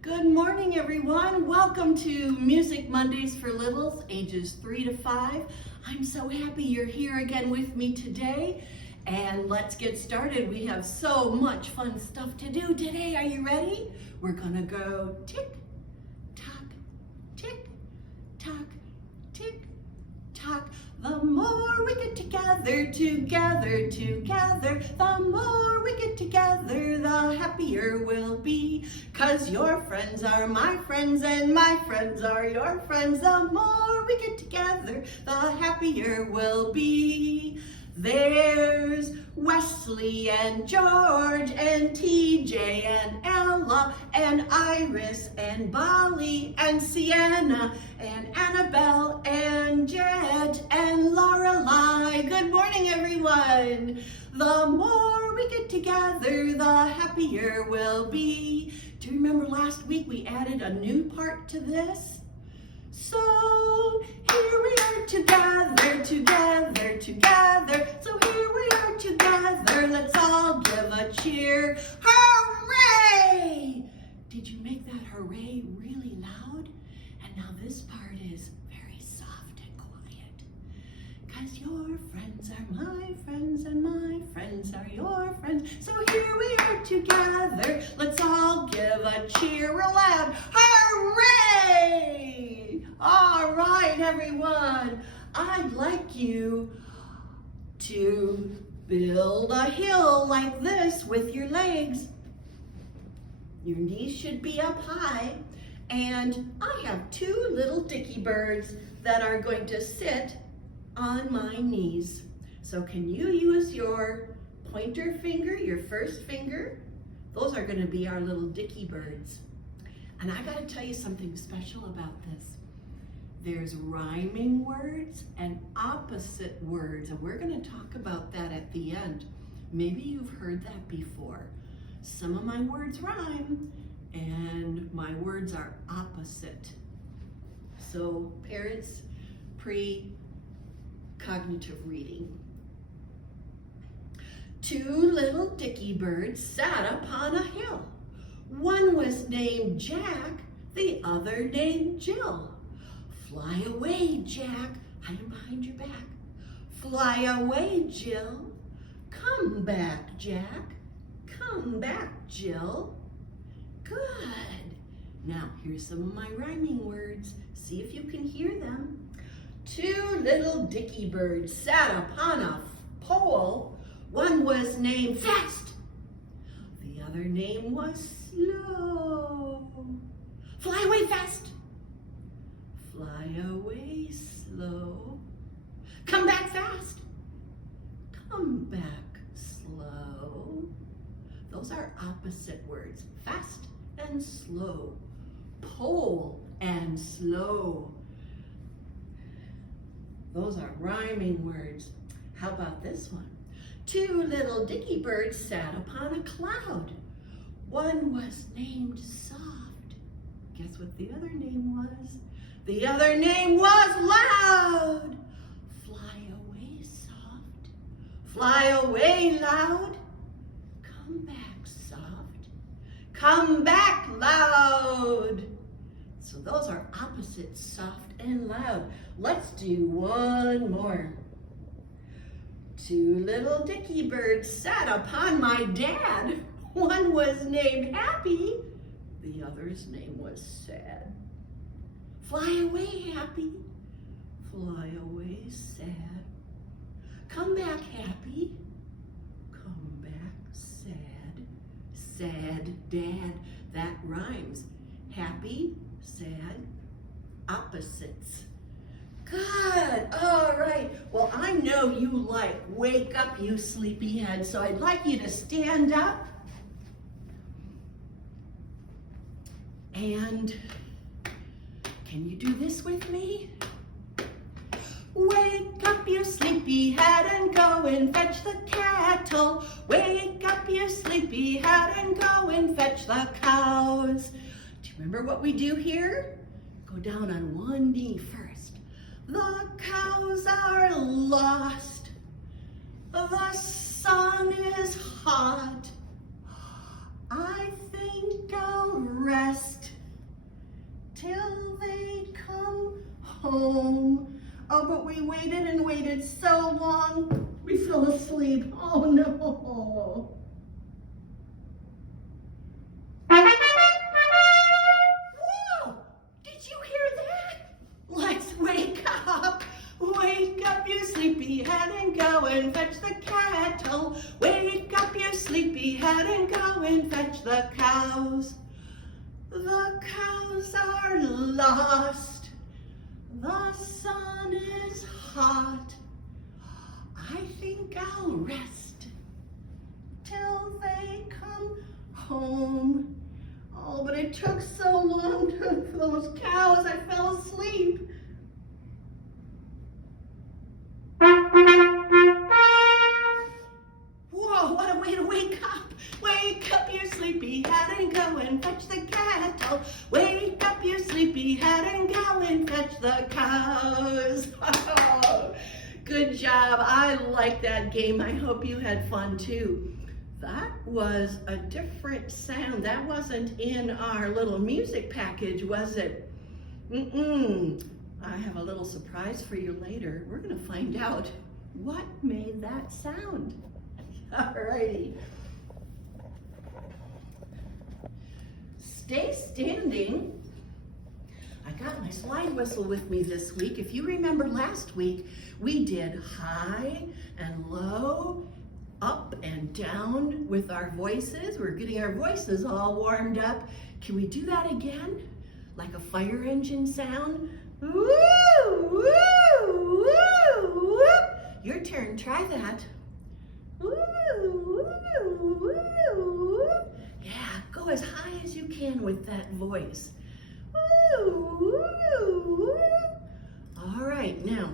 Good morning, everyone. Welcome to Music Mondays for Littles, ages 3 to 5. I'm so happy you're here again with me today. And let's get started. We have so much fun stuff to do today. Are you ready? We're gonna go tick, tock, tick, tock, tick, tock. The more we get together, the more we get together, the happier we'll be. 'Cause your friends are my friends and my friends are your friends. The more we get together, the happier we'll be. There's Wesley and George and TJ and Ella and Iris and Bolly and Sienna and Annabelle and Jet and Lorelei. Good morning, everyone. The more we get together, the happier we'll be. Do you remember last week we added a new part to this? So here we are together. So here we are together. Let's all give a cheer. Hooray! Did you make that hooray really loud? And now this part is very soft and quiet. 'Cause your friends are my friends and my friends are your friends. So here we are together. Let's all give a cheer real loud. Hooray! All right, everyone. I'd like you to build a hill like this with your legs. Your knees should be up high. And I have two little dicky birds that are going to sit on my knees. So can you use your pointer finger, your first finger? Those are going to be our little dicky birds. And I got to tell you something special about this. There's rhyming words and opposite words, and we're going to talk about that at the end. Maybe you've heard that before. Some of my words rhyme, and my words are opposite. So parents, pre-cognitive reading. Two little dicky birds sat upon a hill. One was named Jack, the other named Jill. Fly away, Jack, hiding behind your back. Fly away, Jill. Come back, Jack. Come back, Jill. Good. Now, here's some of my rhyming words. See if you can hear them. Two little dicky birds sat upon a pole. One was named Fast. The other name was Slow. Fly away fast. Fly away slow. Come back fast. Come back slow. Those are opposite words. Fast and slow. Pole and slow. Those are rhyming words. How about this one? Two little dicky birds sat upon a cloud. One was named Soft. Guess what the other name was? The other name was Loud. Fly away, soft. Fly away, loud. Come back, soft. Come back, loud. So those are opposites, soft and loud. Let's do one more. Two little dicky birds sat upon my dad. One was named Happy. The other's name was Sad. Fly away, Happy. Fly away, Sad. Come back, Happy. Come back, Sad. Sad Dad. That rhymes. Happy, sad, opposites. Good. All right. Well, I know you like wake up, you sleepyhead, so I'd like you to stand up. And can you do this with me? Wake up, you sleepyhead, and go and fetch the kettle. Wake up, you sleepyhead, and go and fetch the cows. Do you remember what we do here? Go down on one knee first. The cows are lost. The sun is hot. I think I'll rest. home. Oh, but we waited and waited so long, we fell asleep. Oh no. Whoa! Did you hear that? Let's wake up. Wake up, you sleepyhead, and go and fetch the kettle. Wake up, you sleepyhead, and go and fetch the cows. The cows are lost. The sun is hot. I think I'll rest till they come home. Oh, but it took so long for those cows, I fell asleep. Whoa, what a way to wake up. Wake up, you sleepyhead, and go and fetch the kettle. Wake up, you sleepyhead, and go and fetch the cows. Oh, good job. I like that game. I hope you had fun too. That was a different sound. That wasn't in our little music package, was it? I have a little surprise for you later. We're going to find out what made that sound. Alrighty. Stay standing. I got my slide whistle with me this week. If you remember last week, we did high and low, up and down with our voices. We're getting our voices all warmed up. Can we do that again? Like a fire engine sound? Woo, woo, woo, woo. Your turn, try that. Woo, woo, woo. Yeah, go as high as you can with that voice. Woo, woo, woo. All right, now,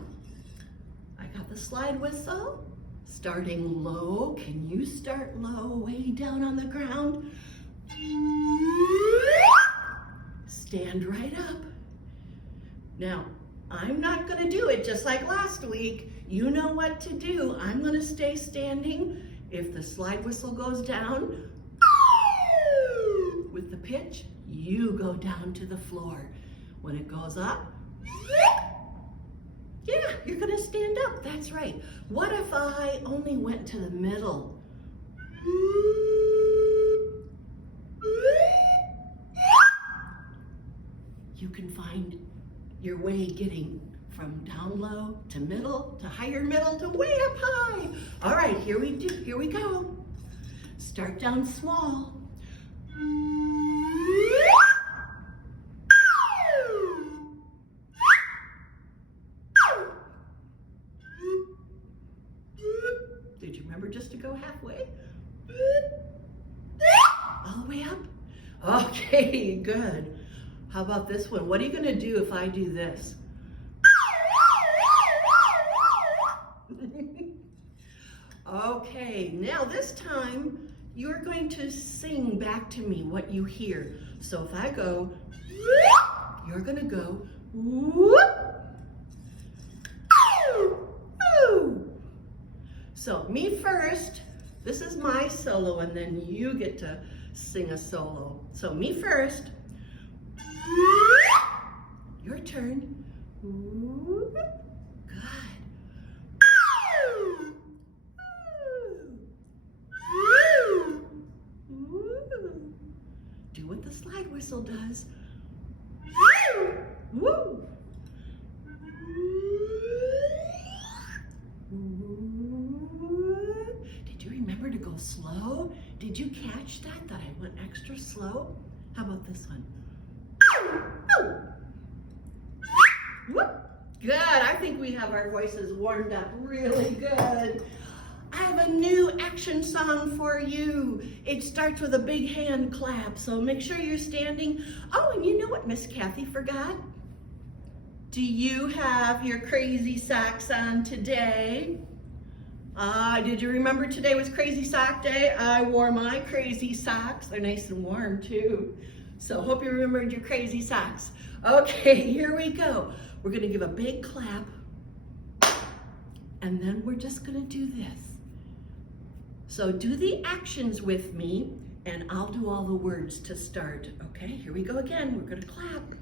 I got the slide whistle. Starting low, can you start low, way down on the ground? Stand right up. Now, I'm not gonna do it just like last week. You know what to do. I'm gonna stay standing. If the slide whistle goes down, with the pitch, you go down to the floor. When it goes up, yeah, you're gonna stand up, that's right. What if I only went to the middle? You can find your way getting from down low to middle to higher middle to way up high. All right, here we go. Start down small. Did you remember just to go halfway? All the way up? Okay, good. How about this one? What are you gonna do if I do this? Okay, now this time you're going to sing back to me what you hear. So if I go, you're gonna go, whoop. So me first, this is my solo, and then you get to sing a solo. So me first. Your turn. Good. Do what the slide whistle does. Woo. Did you remember to go slow? Did you catch that I went extra slow? How about this one? Whoop. Good, I think we have our voices warmed up really good. I have a new action song for you. It starts with a big hand clap, so make sure you're standing. Oh, and you know what Miss Cathy forgot? Do you have your crazy socks on today? Did you remember today was Crazy Sock Day? I wore my crazy socks. They're nice and warm too. So hope you remembered your crazy socks. Okay, here we go. We're gonna give a big clap, and then we're just gonna do this. So do the actions with me, and I'll do all the words to start. Okay, here we go again. We're gonna clap.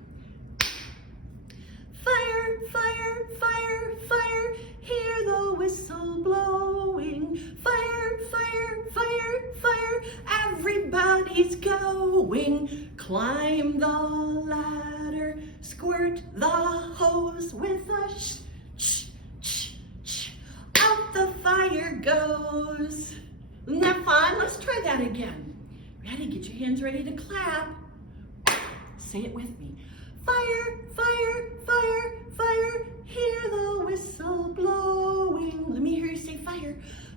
Fire Fire, fire, fire, fire, hear the whistle blowing. Fire, fire, fire, fire, everybody's going. Climb the ladder, squirt the hose with a sh, sh, sh, sh. Out the fire goes. Isn't that fun? Let's try that again. Ready? Get your hands ready to clap. Say it with me. Fire, fire, fire, fire, hear the whistle blowing. Let me hear you say fire.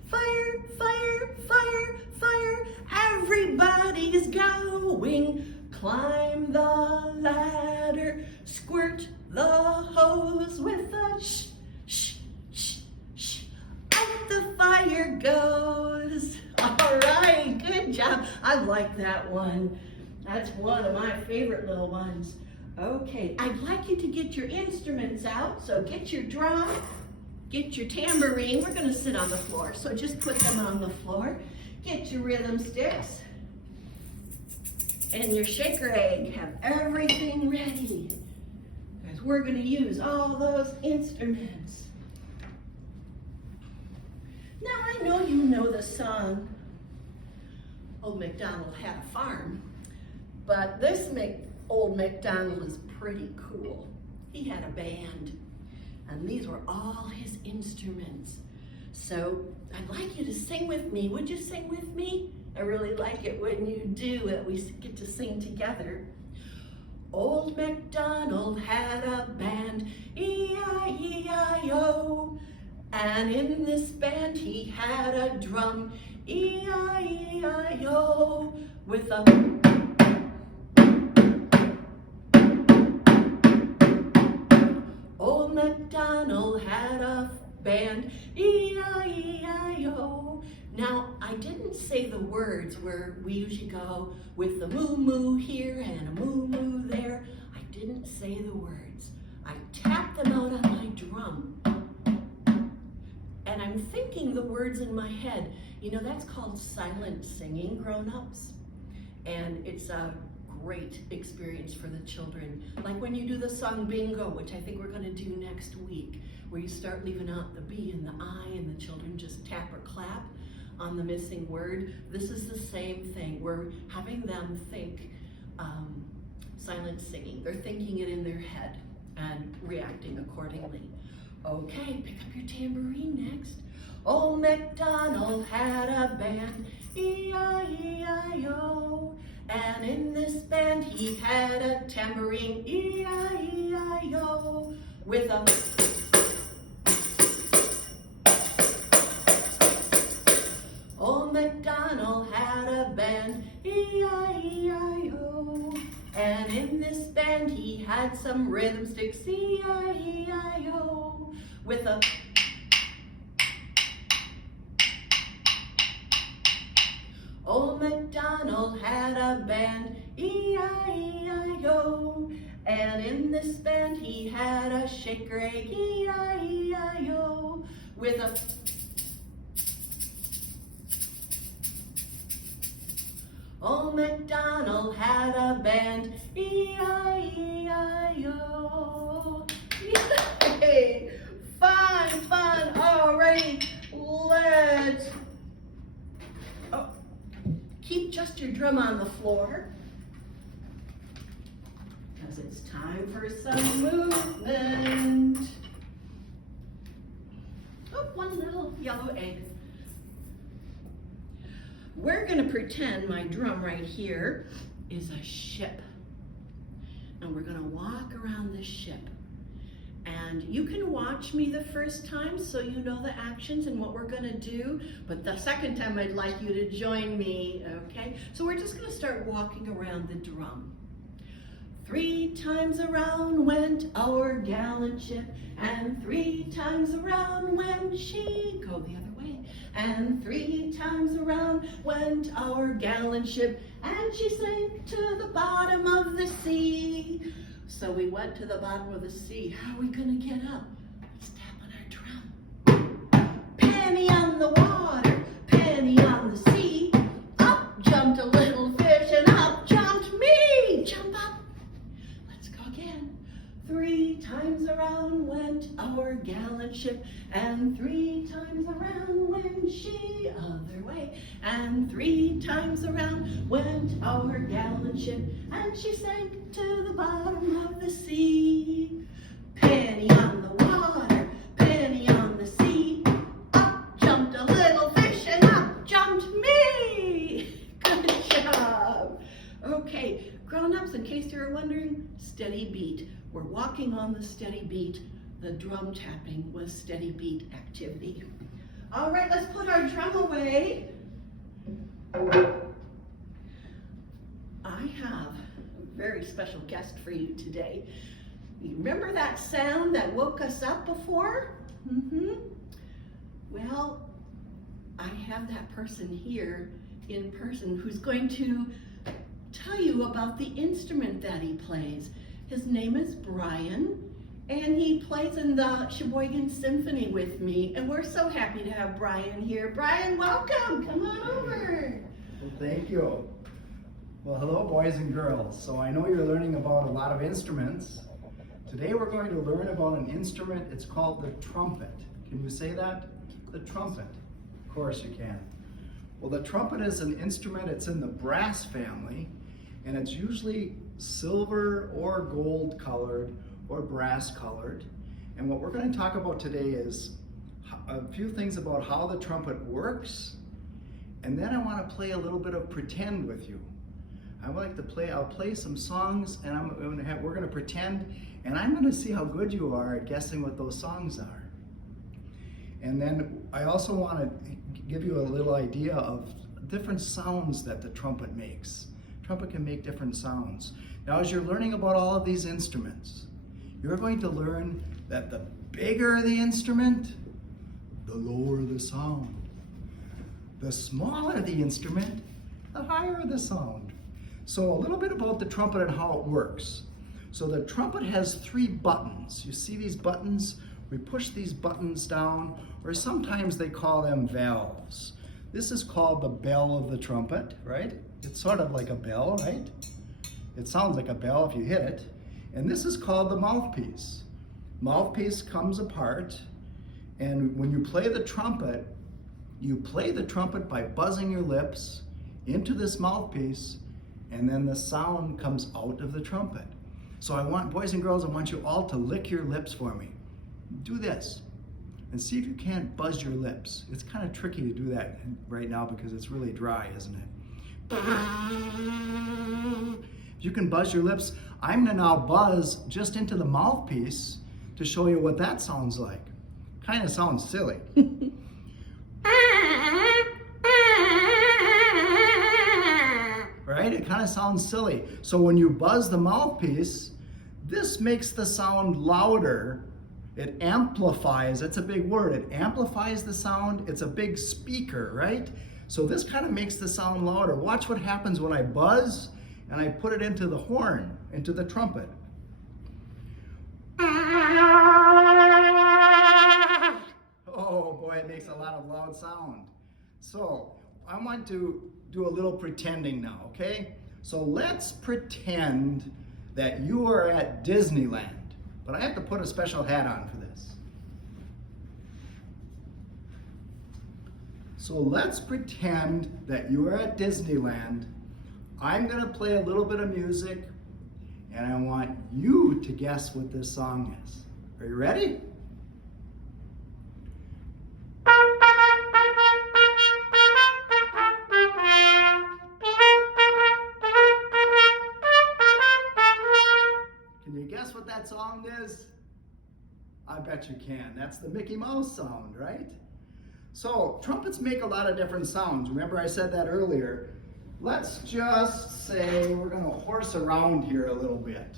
Fire, fire, fire, fire, everybody's going. Climb the ladder, squirt the hose with a sh, sh, sh, sh. Out the fire goes. All right, good job. I like that one. That's one of my favorite little ones. Okay, I'd like you to get your instruments out. So get your drum, get your tambourine. We're going to sit on the floor, so just put them on the floor. Get your rhythm sticks and your shaker egg. Have everything ready, because we're going to use all those instruments. Now, I know you know the song, Old Macdonald Had a Farm, but this Old Macdonald is pretty cool. He had a band, and these were all his instruments. So I'd like you to sing with me. Would you sing with me? I really like it when you do it. We get to sing together. Old Macdonald had a band, E-I-E-I-O, and in this band he had a drum, E-I-E-I-O, with a Old Macdonald had a band, E-I-E-I-O. Now, I didn't say the words where we usually go with the moo-moo here and a moo-moo there. I didn't say the words. I tapped them out on my drum. And I'm thinking the words in my head. You know, that's called silent singing, grown-ups. And it's a great experience for the children. Like when you do the song bingo, which I think we're going to do next week, where you start leaving out the B and the I and the children just tap or clap on the missing word. This is the same thing. We're having them think silent singing. They're thinking it in their head and reacting accordingly. Okay, pick up your tambourine next. Old Macdonald had a band, E-I-E-I-O. And in this band he had a tambourine, E-I-E-I-O, with a Old Macdonald had a band, E-I-E-I-O. And in this band he had some rhythm sticks, E-I-E-I-O, with a Old Macdonald had a band, E-I-E-I-O. And in this band he had a shaker egg, E-I-E-I-O, with a Old Macdonald had a band, E-I-E-I-O. Yay! Fun, fun. Alrighty, let's keep just your drum on the floor, because it's time for some movement. Oh, one little yellow egg. We're going to pretend my drum right here is a ship. And we're going to walk around the ship. And you can watch me the first time so you know the actions and what we're going to do. But the second time I'd like you to join me, okay? So we're just going to start walking around the drum. 3 times around went our gallant ship, and 3 times around went she. Go the other way. And 3 times around went our gallant ship, and she sank to the bottom of the sea. So we went to the bottom of the sea. How are we going to get up? Let's tap on our drum. Penny on the water, penny on the sea. Up jumped a little fish, and up jumped me. Jump up. Let's go again. 3 times around around went our gallant ship, and 3 times around went she other way, and 3 times around went our gallant ship, and she sank to the bottom of the sea. Penny on the water, penny on the sea, up jumped a little fish and up jumped me. Good job. Okay, grown-ups, in case you're wondering, steady beat. We're walking on the steady beat. The drum tapping was steady beat activity. All right, let's put our drum away. I have a very special guest for you today. You remember that sound that woke us up before? Well, I have that person here in person who's going to tell you about the instrument that he plays. His name is Brian, and he plays in the Sheboygan Symphony with me, and we're so happy to have Brian here. Brian, welcome. Come on over. Well, thank you. Well, hello, boys and girls. So I know you're learning about a lot of instruments. Today we're going to learn about an instrument. It's called the trumpet. Can you say that? The trumpet. Of course you can. Well, the trumpet is an instrument. It's in the brass family, and it's usually silver or gold colored or brass colored. And what we're going to talk about today is a few things about how the trumpet works, and then I want to play a little bit of pretend with you. I'll play some songs, and we're going to pretend, and I'm going to see how good you are at guessing what those songs are. And then I also want to give you a little idea of different sounds that the trumpet makes. Trumpet can make different sounds. Now, as you're learning about all of these instruments, you're going to learn that the bigger the instrument, the lower the sound. The smaller the instrument, the higher the sound. So a little bit about the trumpet and how it works. So the trumpet has 3 buttons. You see these buttons? We push these buttons down, or sometimes they call them valves. This is called the bell of the trumpet, right? It's sort of like a bell, right? It sounds like a bell if you hit it. And this is called the mouthpiece. Mouthpiece comes apart, and when you play the trumpet by buzzing your lips into this mouthpiece, and then the sound comes out of the trumpet. So boys and girls, I want you all to lick your lips for me. Do this, and see if you can't buzz your lips. It's kind of tricky to do that right now because it's really dry, isn't it? If you can buzz your lips, I'm gonna now buzz just into the mouthpiece to show you what that sounds like. Kind of sounds silly. Right? It kind of sounds silly. So when you buzz the mouthpiece, this makes the sound louder. It amplifies, it's a big word. It amplifies the sound. It's a big speaker, right? So this kind of makes the sound louder. Watch what happens when I buzz and I put it into the horn, into the trumpet. Oh boy, it makes a lot of loud sound. So I want to do a little pretending now, okay? So let's pretend that you are at Disneyland, but I have to put a special hat on for this. So let's pretend that you are at Disneyland. I'm gonna play a little bit of music, and I want you to guess what this song is. Are you ready? Can you guess what that song is? I bet you can. That's the Mickey Mouse sound, right? So trumpets make a lot of different sounds. Remember I said that earlier. Let's just say we're gonna horse around here a little bit.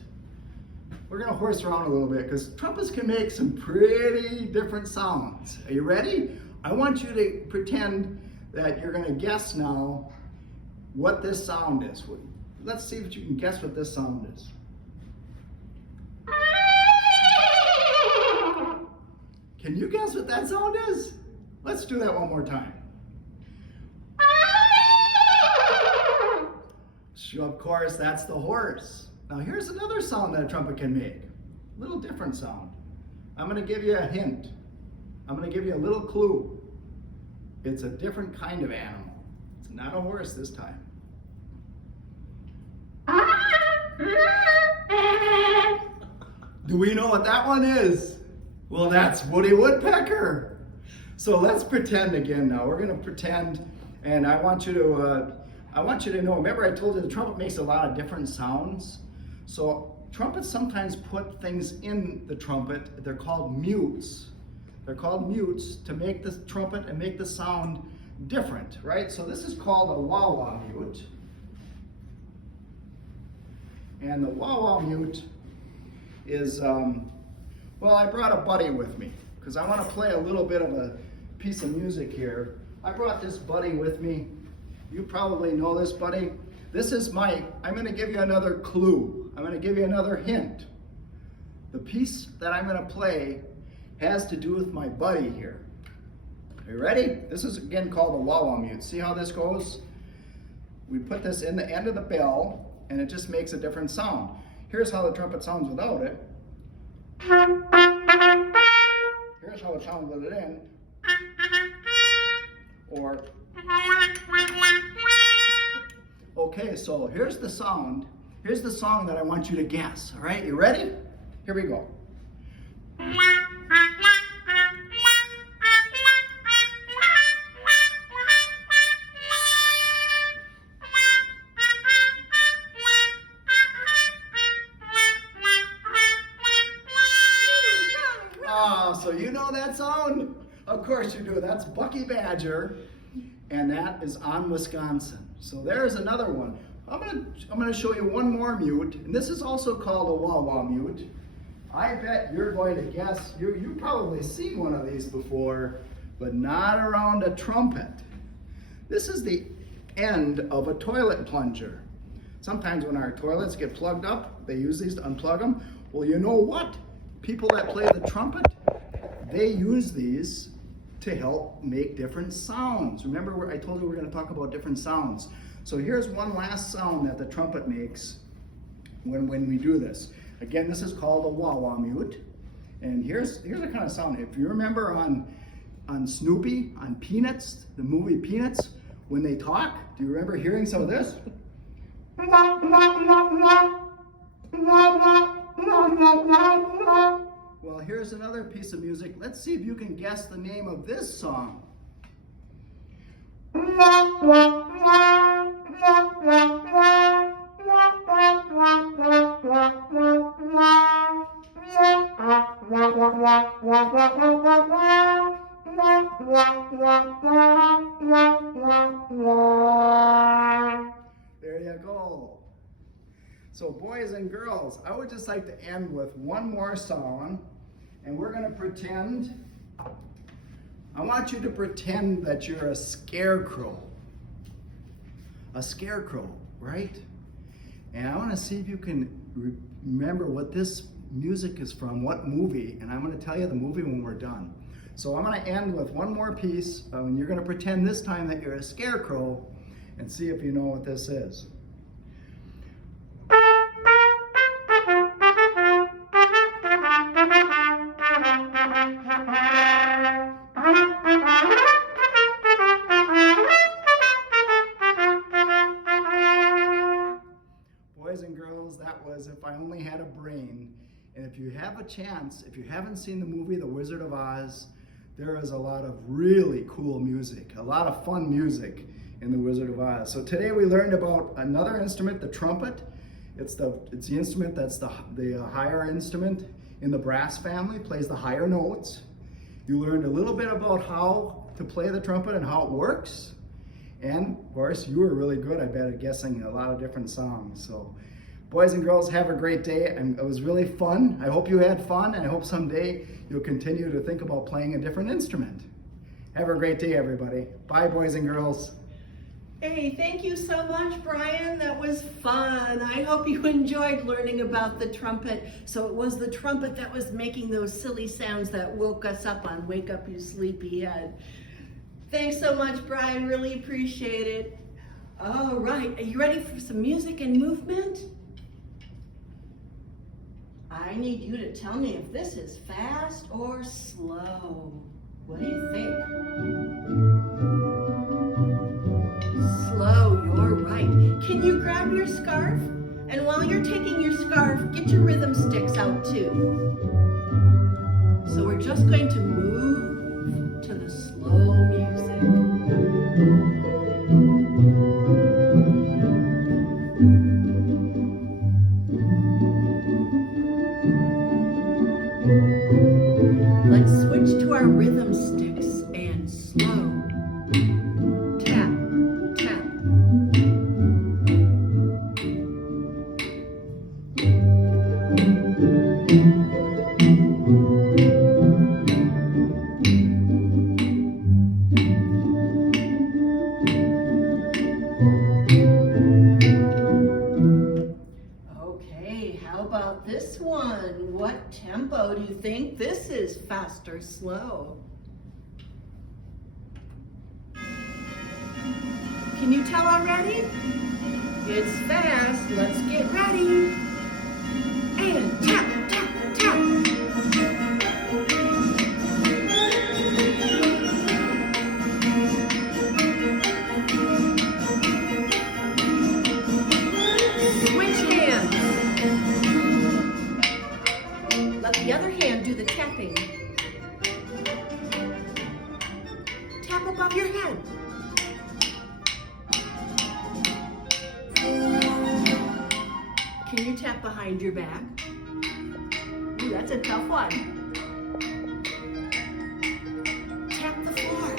We're gonna horse around a little bit because trumpets can make some pretty different sounds. Are you ready? I want you to pretend that you're gonna guess now what this sound is. Let's see if you can guess what this sound is. Can you guess what that sound is? Let's do that one more time. So of course, that's the horse. Now here's another sound that a trumpet can make. A little different sound. I'm going to give you a hint. I'm going to give you a little clue. It's a different kind of animal. It's not a horse this time. Do we know what that one is? Well, that's Woody Woodpecker. So let's pretend again now. We're going to pretend, and I want you to know, remember I told you the trumpet makes a lot of different sounds? So trumpets sometimes put things in the trumpet. They're called mutes. They're called mutes to make the trumpet and make the sound different, right? So this is called a Wawa Mute. And the Wawa Mute is, well, I brought a buddy with me because I want to play a little bit of a piece of music here. I brought this buddy with me. You probably know this buddy. This is I'm going to give you another clue. I'm going to give you another hint. The piece that I'm going to play has to do with my buddy here. Are you ready? This is again called the Wawa Mute. See how this goes? We put this in the end of the bell and it just makes a different sound. Here's how the trumpet sounds without it. Here's how it sounds with it in. Or, okay, so here's the sound. Here's the song that I want you to guess. All right, you ready? Here we go. So you know that sound? Of course you do. That's Bucky Badger, and that is on Wisconsin. So there's another one. I'm gonna show you one more mute, and this is also called a Wawa Mute. I bet you're going to guess. You've probably seen one of these before, but not around a trumpet. This is the end of a toilet plunger. Sometimes when our toilets get plugged up, they use these to unplug them. Well, you know what? People that play the trumpet, they use these to help make different sounds. Remember, I told you we're going to talk about different sounds. So here's one last sound that the trumpet makes when we do this. Again, this is called a Wawa Mute. And here's the kind of sound. If you remember on Snoopy, on Peanuts, the movie Peanuts, when they talk, do you remember hearing some of this? Well, here's another piece of music. Let's see if you can guess the name of this song. There you go. So boys and girls, I would just like to end with one more song, and we're going to pretend, I want you to pretend that you're a scarecrow. A scarecrow, right? And I want to see if you can remember what this music is from, what movie, and I'm going to tell you the movie when we're done. So I'm going to end with one more piece, and you're going to pretend this time that you're a scarecrow, and see if you know what this is. Boys and girls, that was If I Only Had a Brain. And if you have a chance, if you haven't seen the movie The Wizard of Oz, there is a lot of really cool music, a lot of fun music in The Wizard of Oz. So today we learned about another instrument, the trumpet. It's the instrument that's the higher instrument in the brass family, plays the higher notes. You learned a little bit about how to play the trumpet and how it works. And of course, you were really good, I bet, at guessing a lot of different songs. So boys and girls, have a great day. It was really fun. I hope you had fun, and I hope someday you'll continue to think about playing a different instrument. Have a great day, everybody. Bye, boys and girls. Hey, thank you so much, Brian. That was fun. I hope you enjoyed learning about the trumpet. So it was the trumpet that was making those silly sounds that woke us up on Wake Up You Sleepy Head. Thanks so much, Brian. Really appreciate it. All right, are you ready for some music and movement? I need you to tell me if this is fast or slow. What do you think? Slow, you're right. Can you grab your scarf? And while you're taking your scarf, get your rhythm sticks out too. So we're just going to move to the slow music. Let's switch to our rhythm sticks and slow. Tap, tap. Okay, how about this one? What tempo do you think this is, fast or slow? Can you tell already? It's fast. Let's get ready. And tap, tap, tap. Switch hands. Let the other hand do the tapping. Tap above your head. Can you tap behind your back? Ooh, that's a tough one. Tap the floor.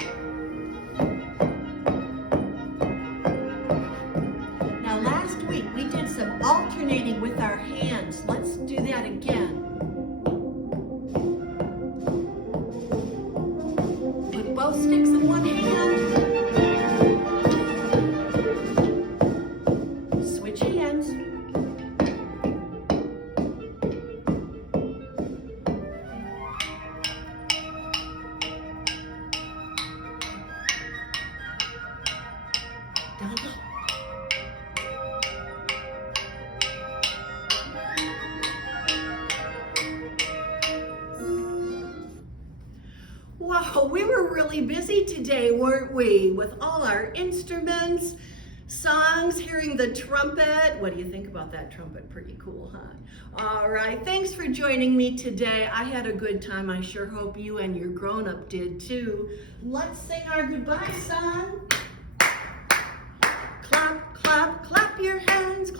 Now last week we did some alternating with our hands. Let's do that again. Put both sticks in one hand. Switch hands. Down low. Wow, we were really busy today, weren't we? With all our instruments, songs, hearing the trumpet. What do you think about that trumpet? Pretty cool, huh? All right, thanks for joining me today. I had a good time. I sure hope you and your grown-up did too. Let's sing our goodbye song. Clap, clap, clap your hands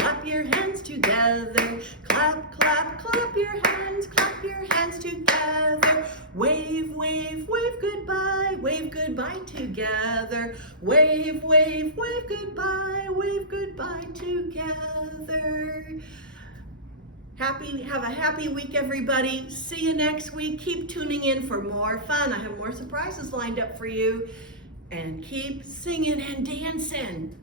together. Clap, clap, clap your hands together. Wave, wave, wave goodbye together. Wave, wave, wave goodbye together. Have a happy week, everybody. See you next week. Keep tuning in for more fun. I have more surprises lined up for you. And keep singing and dancing.